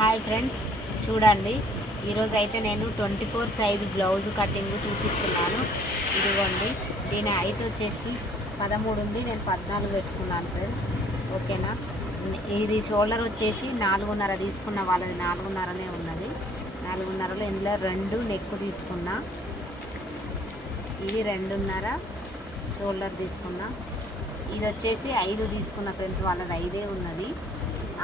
Hi friends, చూడండి ఈరోజు అయితే నేను 24 సైజు బ్లౌజ్ కటింగ్ చూపిస్తున్నాను. ఇదిగోండి, దీని హైట్ వచ్చేసి 13 ఉంది. నేను 14 పెట్టుకున్నాను ఫ్రెండ్స్. ఓకేనా. ఇది షోల్డర్ వచ్చేసి 4.5 తీసుకున్న, వాళ్ళది 4.5నే ఉన్నది. 4.5లో ఇందులో 2 నెక్ తీసుకున్నా, ఇది 2.5 షోల్డర్ తీసుకున్నా. ఇది వచ్చేసి 5 తీసుకున్న ఫ్రెండ్స్, వాళ్ళది 5 ఉన్నది.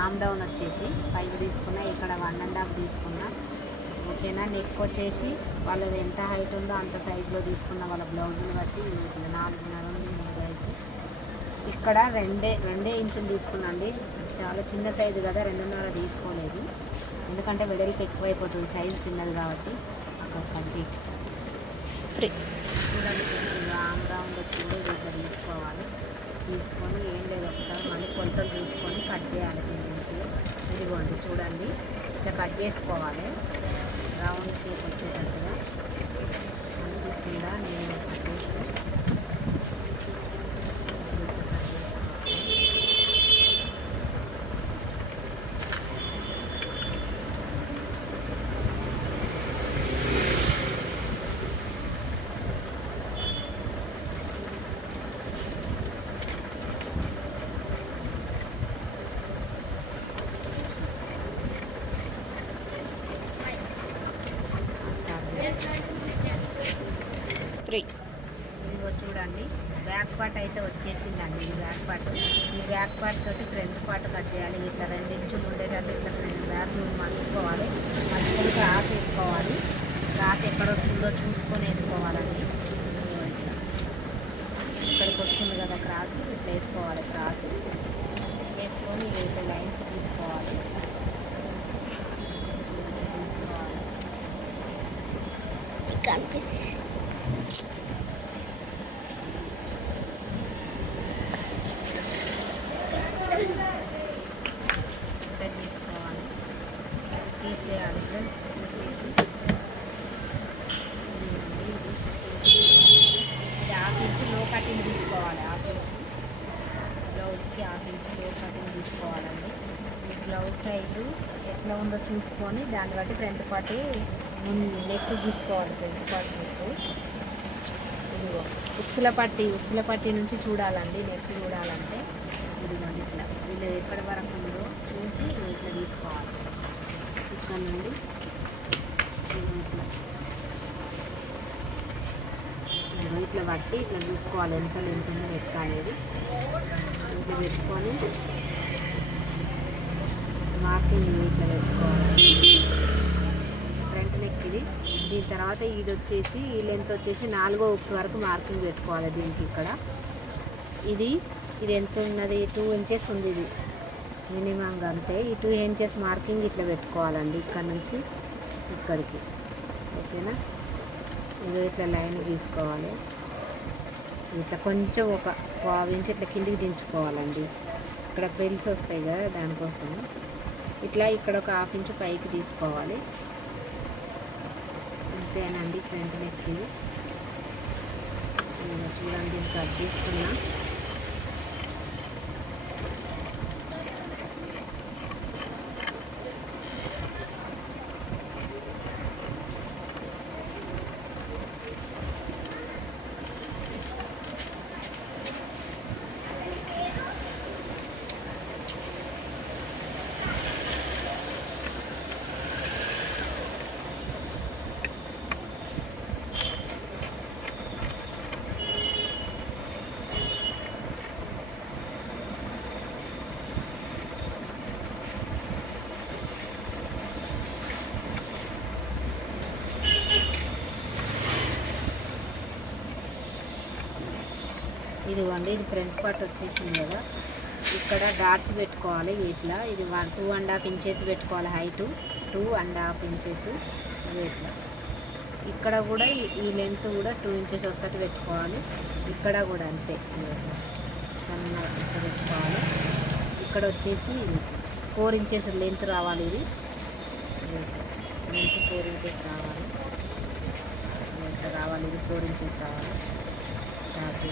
ఆమ్ డౌన్ వచ్చేసి 5 తీసుకున్నా, ఇక్కడ 1.5 తీసుకున్నా. ఓకేనా. నెక్ వచ్చేసి వాళ్ళది ఎంత హైట్ ఉందో అంత సైజులో తీసుకున్న, వాళ్ళ బ్లౌజుని బట్టి 4.5 ఉంది. అయితే ఇక్కడ 2 ఇంచులు తీసుకున్నాండి. చాలా చిన్న సైజు కదా, 2.5 తీసుకోలేదు, ఎందుకంటే వెడల్పు ఎక్కువైపోతుంది, సైజు చిన్నది కాబట్టి. అక్కడ కట్ చూడండి, ఆమ్ రౌండ్ వచ్చి కూడా ఇట్లా తీసుకోవాలి. తీసుకొని ఏం లేదు, ఒకసారి మళ్ళీ కొలతలు చూసుకొని కట్ చేయాలి. మంచిగా ఇదిగోండి, చూడండి ఇట్లా కట్ చేసుకోవాలి. రౌండ్ షేప్ వచ్చేటట్టుగా అనిపిస్తుందా? నేను కట్ చేస్తే ఇదిగో చూడండి, బ్యాక్ పార్ట్ అయితే వచ్చేసిందండి. ఇది బ్యాక్ పార్ట్. ఈ బ్యాక్ పార్ట్ తోటి ఫ్రంట్ పార్ట్ కట్ చేయాలి. ఇట్లా 2 ఇంచులు ఉండేటట్టు ఇట్లా బ్యాక్ మలుచుకోవాలి. మలుచుకొని క్రాస్ వేసుకోవాలి. క్రాస్ ఎక్కడ వస్తుందో చూసుకొని వేసుకోవాలండి. ఇట్లా ఇక్కడికి వస్తుంది కదా క్రాస్, ఇట్లా వేసుకోవాలి. క్రాస్ వేసుకొని ఇట్లా లైన్స్ తీసుకోవాలి. కనిపిస్తుంది తీసుకోవాలి, తీసేయాలి ఫ్రెండ్స్. తీసేసి ఇది 1/2 ఇంచు లో కటింగ్ తీసుకోవాలి. 1/2 ఇంచు బ్లౌజ్కి 1/2 ఇంచు లో కటింగ్ తీసుకోవాలండి. ఈ బ్లౌజ్ సైజు ఎట్లా ఉందో చూసుకొని దాన్ని బట్టి ఫ్రంట్ పార్ట్ నెక్ తీసుకోవాలి. ఫ్రంట్ పార్ట్ నెక్ ఇదిగో ఉక్సుల పట్టి నుంచి చూడాలండి. నెక్ చూడాలంటే ఇదిగోండి ఇట్లా వీళ్ళు ఎక్కడి వరకు ఉందో చూసి ఇట్లా తీసుకోవాలి. ఇక్కడ నుండి ఇట్లా బట్టి ఇట్లా చూసుకోవాలి ఎంత లెంత్ ఉందో నెక్ అనేది. ఇట్లా పెట్టుకొని మార్కింగ్ ఇట్లా పెట్టుకోవాలి. ఫ్రంట్ నెక్ ఇది. దీని తర్వాత ఇది వచ్చేసి ఈ లెంత్ వచ్చేసి 4వ ఉక్స్ వరకు మార్కింగ్ పెట్టుకోవాలి. దీనికి ఇక్కడ ఇది ఎంత ఉన్నది, 2 ఇంచెస్ ఉంది ఇది మినిమంగా, అంతే. ఈ 2 ఇంచెస్ మార్కింగ్ ఇట్లా పెట్టుకోవాలండి, ఇక్కడ నుంచి ఇక్కడికి. ఓకేనా. ఇది ఇట్లా లైన్ తీసుకోవాలి. ఇట్లా కొంచెం ఒక 1/2 ఇంచ్ ఇట్లా కిందికి దించుకోవాలండి. ఇక్కడ ఫ్రిల్స్ వస్తాయి కదా, దానికోసం ఇట్లా ఇక్కడ ఒక 1/2 ఇంచ్ పైకి తీసుకోవాలి. అంతేనండి ఫ్రంట్ నెక్. చూడండి, కట్ చేస్తున్నా. ఇదిగోండి, ఇది ఫ్రంట్ పార్ట్ వచ్చేసింది కదా. ఇక్కడ డాట్స్ పెట్టుకోవాలి ఇట్లా. ఇది 2.5 ఇంచెస్ పెట్టుకోవాలి హైట్, 2.5 ఇంచెస్ ఇట్లా. ఇక్కడ కూడా ఈ లెంత్ కూడా 2 ఇంచెస్ వస్తట్టు పెట్టుకోవాలి. ఇక్కడ కూడా అంతే, సన్నగా ఇట్లా పెట్టుకోవాలి. ఇక్కడ వచ్చేసి 4 ఇంచెస్ లెంత్ రావాలి. ఇది లెంత్ 4 ఇంచెస్ రావాలి. ఇది 4 ఇంచెస్ రావాలి. స్టార్ట్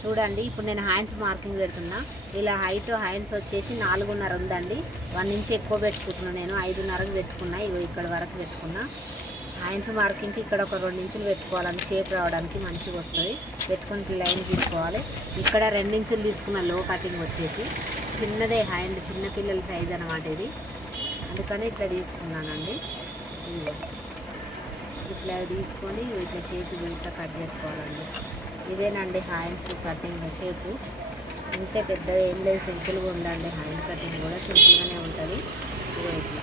చూడండి ఇప్పుడు నేను హ్యాండ్స్ మార్కింగ్ పెడుతున్నా. ఇలా హ్యాండ్స్ వచ్చేసి 4.5 ఉందండి. 1 ఇంచ్ ఎక్కువ పెట్టుకుంటున్నాను నేను. 5.5కి పెట్టుకున్నా. ఇగో ఇక్కడ వరకు పెట్టుకున్నా. హ్యాండ్స్ మార్కింగ్కి ఇక్కడ ఒక 2 ఇంచులు పెట్టుకోవాలని షేప్ రావడానికి మంచిగా వస్తుంది. పెట్టుకుని లైన్ తీసుకోవాలి. ఇక్కడ 2 ఇంచులు తీసుకున్న లో కటింగ్ వచ్చేసి చిన్నదే హ్యాండ్, చిన్నపిల్లల సైజ్ అనమాట ఇది. అందుకని ఇట్లా తీసుకున్నానండి. ఇట్లా తీసుకొని ఇట్లా షేప్ ఇట్లా కట్ చేసుకోవాలండి. ఇదేనండి హ్యాండ్స్ కటింగ్ షేపు. ఇంతే, పెద్ద ఏం లేదు, సింపుల్గా ఉండండి. హ్యాండ్ కటింగ్ కూడా సింపుల్గానే ఉంటుంది. ఇట్లా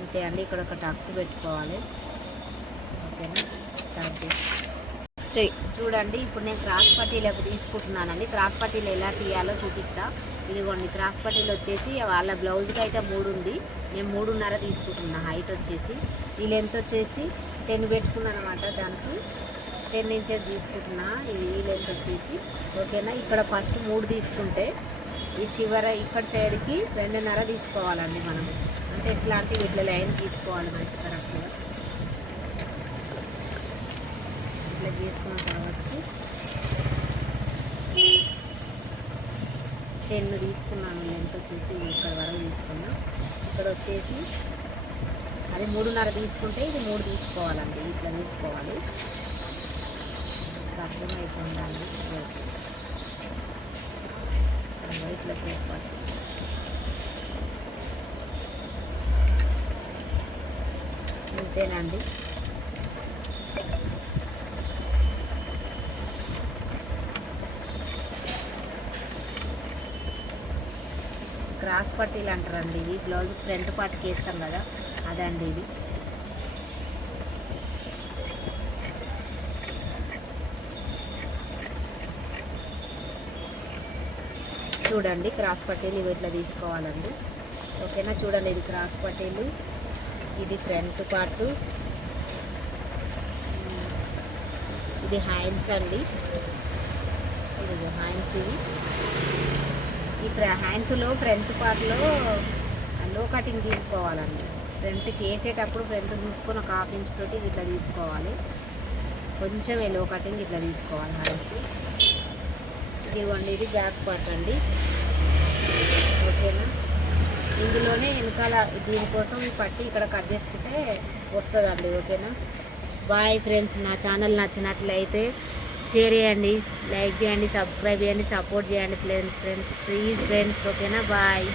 అంతే అండి. ఇక్కడ ఒక టక్స్ పెట్టుకోవాలి. ఓకేనా, స్టార్ట్ చేసి చూడండి. ఇప్పుడు నేను క్రాస్ పట్టీలకు తీసుకుంటున్నానండి. క్రాస్ పట్టీలు ఎలా తీయాలో చూపిస్తా. ఇదిగోండి, క్రాస్ పట్టీలు వచ్చేసి వాళ్ళ బ్లౌజ్కి అయితే 3 ఉంది. నేను 3.5 తీసుకుంటున్నా. హైట్ వచ్చేసి ఈ లెంత్ వచ్చేసి 10 పెట్టుకున్నాను అనమాట. దానికి 10 ఇంచెస్ తీసుకుంటున్నా. ఇది ఈ లెంత్ వచ్చేసి ఓకేనా. ఇక్కడ ఫస్ట్ 3 తీసుకుంటే ఈ చివర ఇక్కడ సైడ్కి 2.5 తీసుకోవాలండి మనం. అంటే ఇట్లాంటివి ఇట్లా లైన్ తీసుకోవాలి మంచి కరెక్ట్గా. ఇట్లా తీసుకున్న తర్వాత 10 తీసుకున్నాను. లెంత్ వచ్చేసి ఇక్కడ వరకు తీసుకున్నా. ఇక్కడ వచ్చేసి అది 3.5 తీసుకుంటే ఇది 3 తీసుకోవాలండి. ఇట్లా తీసుకోవాలి. అర్థమైపోయిందండి. ఇట్లా షేప్ పట్టు. అంతేనండి. క్రాస్ పట్టీలు అంటారండి ఇవి. బ్లౌజ్ ఫ్రంట్ పార్ట్కి వేస్తాం కదా, అదండి ఇది. చూడండి, క్రాస్ పట్టీలు ఇవి ఇట్లా తీసుకోవాలండి. ఓకేనా. చూడండి, ఇది క్రాస్ పట్టీలు, ఇది ఫ్రంట్ పార్ట్, ఇది హ్యాండ్స్ అండి. ఇది హ్యాండ్స్. ఇవి ఈ హ్యాండ్స్లో ఫ్రంట్ పార్ట్లో లో కటింగ్ తీసుకోవాలండి. ఫ్రంట్కి వేసేటప్పుడు ఫ్రంట్ చూసుకొని ఒక 1/2 ఇంచ్ తోటి ఇట్లా తీసుకోవాలి. కొంచెం లో కటింగ్ ఇట్లా తీసుకోవాలి హ్యాండ్స్. ఇదిగోండి, ఇది బ్యాక్ పార్ట్ అండి. ఓకేనా. ఇందులోనే వెనకాల దీనికోసం ఈ పట్టి ఇక్కడ కట్ చేసుకుంటే వస్తుందండి. ఓకేనా. Bye friends. నా ఛానల్ నచ్చినట్లయితే షేర్ చేయండి, లైక్ చేయండి, సబ్స్క్రైబ్ చేయండి, సపోర్ట్ చేయండి ఫ్రెండ్స్, ప్లీజ్ ఫ్రెండ్స్. ఓకేనా, బాయ్.